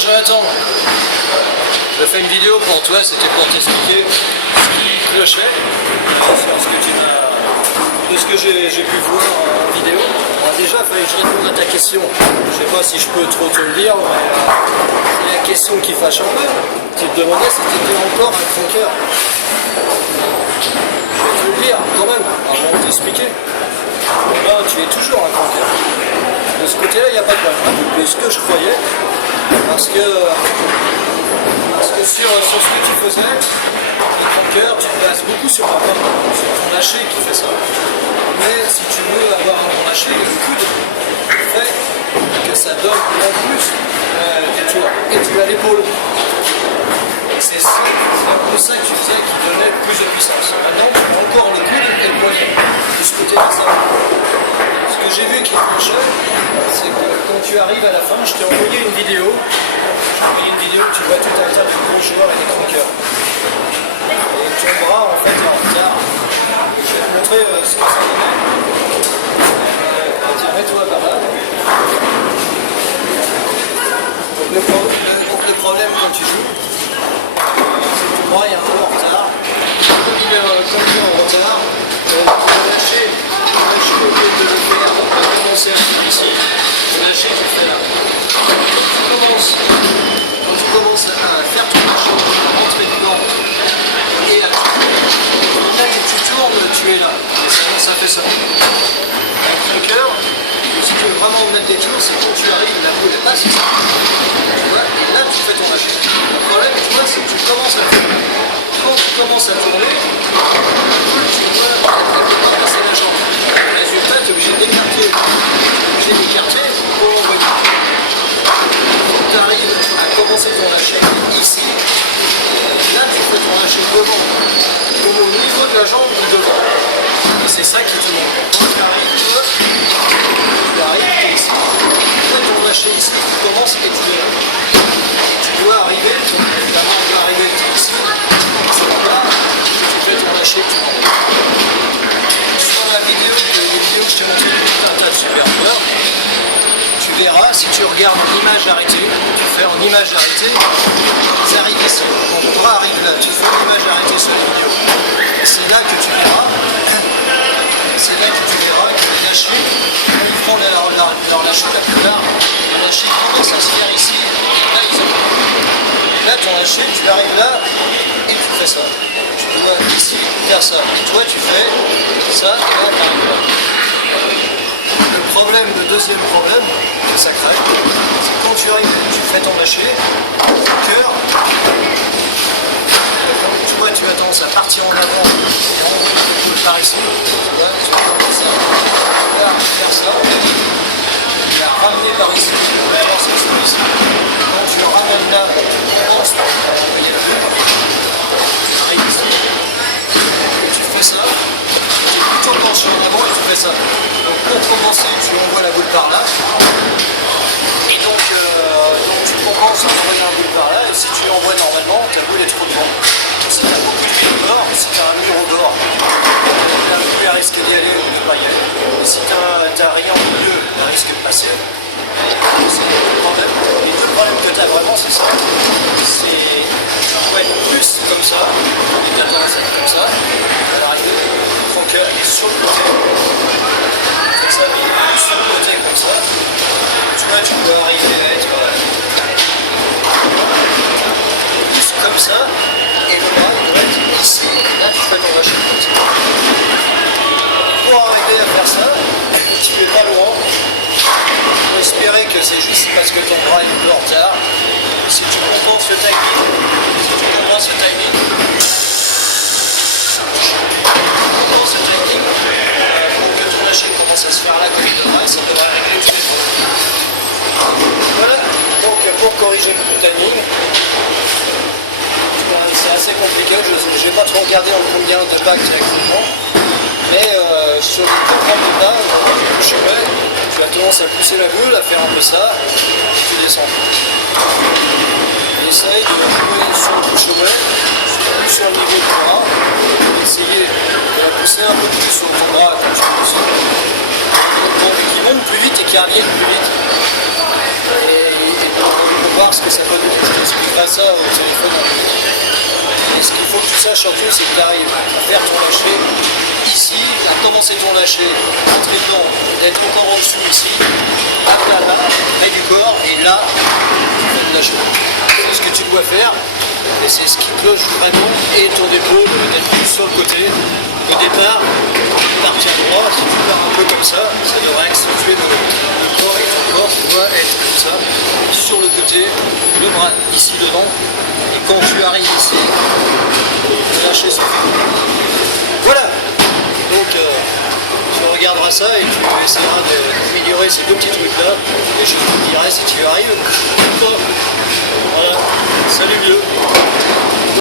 Jonathan, je fais une vidéo pour toi, c'était pour t'expliquer ce qui clochait, de ce que j'ai pu voir en vidéo. Alors déjà, il fallait que je réponde à ta question. Je sais pas si je peux trop te le dire, mais c'est la question qui fâche un peu. Tu te demandais si tu étais encore un tronqueur. Je vais te le dire quand même, avant de t'expliquer. Ben, tu es toujours un tronqueur. De ce côté-là, il n'y a pas de problème. Mais ce que je croyais, parce que sur ce que tu faisais, les tronqueurs, tu te bases beaucoup sur la pomme, sur ton lâcher qui fait ça. Mais si tu veux avoir un bon lâcher, le coude fait que ça donne en plus des tours. Et tu as l'épaule. C'est un peu ça que tu faisais qui donnait plus de puissance. Maintenant, tu as encore le coude et le poignet. De ce côté-là, ça va. Ce que j'ai vu qui clochait, c'est que quand tu arrives à la fin, je t'ai envoyé une vidéo. Où tu vois tout un tas de gros joueurs et des tronqueurs. Et ton bras, en fait, est en retard. Je vais te montrer ce que ça donnait. Tiens, mets-toi par là. Donc le problème quand tu joues, c'est que ton bras est un peu en retard. Quand il est en retard, tu vas lâcher au lieu de le faire, de commencer à faire ici. Lâcher, tu le fais là. Quand tu commences à faire ton marché, à rentrer dedans et à tourner, et tu tournes, tu es là. Et ça fait ça. Avec ton cœur, si tu veux vraiment mettre des tours, c'est quand tu arrives, la boule est passe, tu vois, et là tu fais ton marché. Le problème, tu vois, c'est que tu commences à tourner. Quand tu commences à tourner, tu dois passer la jambe. Résultat, tu es obligé d'écarter. Pour l'envoyer. Tu arrives à commencer ton lâcher ici, là tu fais ton lâcher devant, comme au niveau de la jambe ou devant. Et c'est ça qui te manque. Quand tu arrives, tu es ici, tu fais ton lâcher ici, tu commences et tu es là. Et tu dois arriver, évidemment tu dois arriver ici, c'est là, tu fais ton lâcher, tu rentres. Sur la vidéo, je t'ai montré tout un tas de super joueurs. Tu verras, si tu regardes en image arrêtée, tu fais en image arrêtée, ils arrivent ici. Quand ton bras arrive là, tu fais une image arrêtée sur la vidéo. Et c'est là que tu verras, que les lâchers, quand ils font leur lâcher, la plupart, le lâcher commence à se faire ici, et là ils arrivent. Là ton lâcher, tu arrives là, et tu fais ça. Tu dois ici faire ça. Et toi tu fais ça, et là tu arrives là. Le deuxième problème que ça crée, c'est quand tu arrives, tu fais ton lâcher, ton cœur, tu vois, tu as tendance à partir en avant et en par ici, tu vois, tu vas commencer à faire ça, tu vas ramener par ici, quand tu ramènes là, tu commences par envoyer la bulle, tu arrives ici, et tu fais ça. Tu penches en avant et tu fais ça. Donc pour commencer, tu envoies la boule par là. Et donc tu commences à envoyer la boule par là. Et si tu l'envoies normalement, ta boule est trop devant. Si tu as beaucoup de fil au dehors, si tu as un mur au dehors, tu as plus à risque d'y aller ou de ne pas y aller. Et si tu n'as rien au milieu, tu as risque de passer. C'est le problème. Les deux problèmes que tu as vraiment, c'est ça. C'est tu dois être plus comme ça, et tu as tendance à être comme ça, à l'arrivée. Ton cœur est sur le côté, c'est ça, il est sur le côté comme ça. Tu vois, tu peux arriver à être plus comme ça, et le bras il doit être ici, là tu fais ton lâcher comme ça. Pour arriver à faire ça, tu es pas loin. Il faut espérer que c'est juste parce que ton bras est un peu en retard. Si tu compenses le timing, pour que ton lâcher commence à se faire là comme il devrait, ça devrait régler tous les problèmes. Voilà, donc pour corriger le timing, c'est assez compliqué, je n'ai pas trop regardé en combien de pas qu'il y a actuellement, mais sur les deux premiers pas, le chemin, tu as tendance à pousser la bulle, à faire un peu ça, et tu descends. Essaye de jouer sur le chemin, sur le niveau du bras, essayer de la pousser un peu plus sur ton bras quand tu descends. Donc qui monte plus vite et qui revienne plus vite. Et voir ce que ça peut donner. Je t'expliquerai ça au téléphone. Et ce qu'il faut que tu saches surtout, c'est que tu arrives à faire ton lâcher ici, à commencer ton lâcher, entrer dedans, d'être encore en dessous ici, à plat là, près du corps, et là, tu fais le lâcher. C'est ce que tu dois faire, et c'est ce qui cloche vraiment, et ton épaule d'être plus sur le côté. Au départ, partir droit, si tu pars un peu comme ça devrait accentuer le corps, et ton corps doit être comme ça, sur le côté, le bras ici devant, et quand tu arrives ici, lâcher son fil. Voilà. Donc tu regarderas ça et tu essaieras d'améliorer ces deux petits trucs là et je te dirai si tu y arrives ou pas. Voilà. Salut vieux.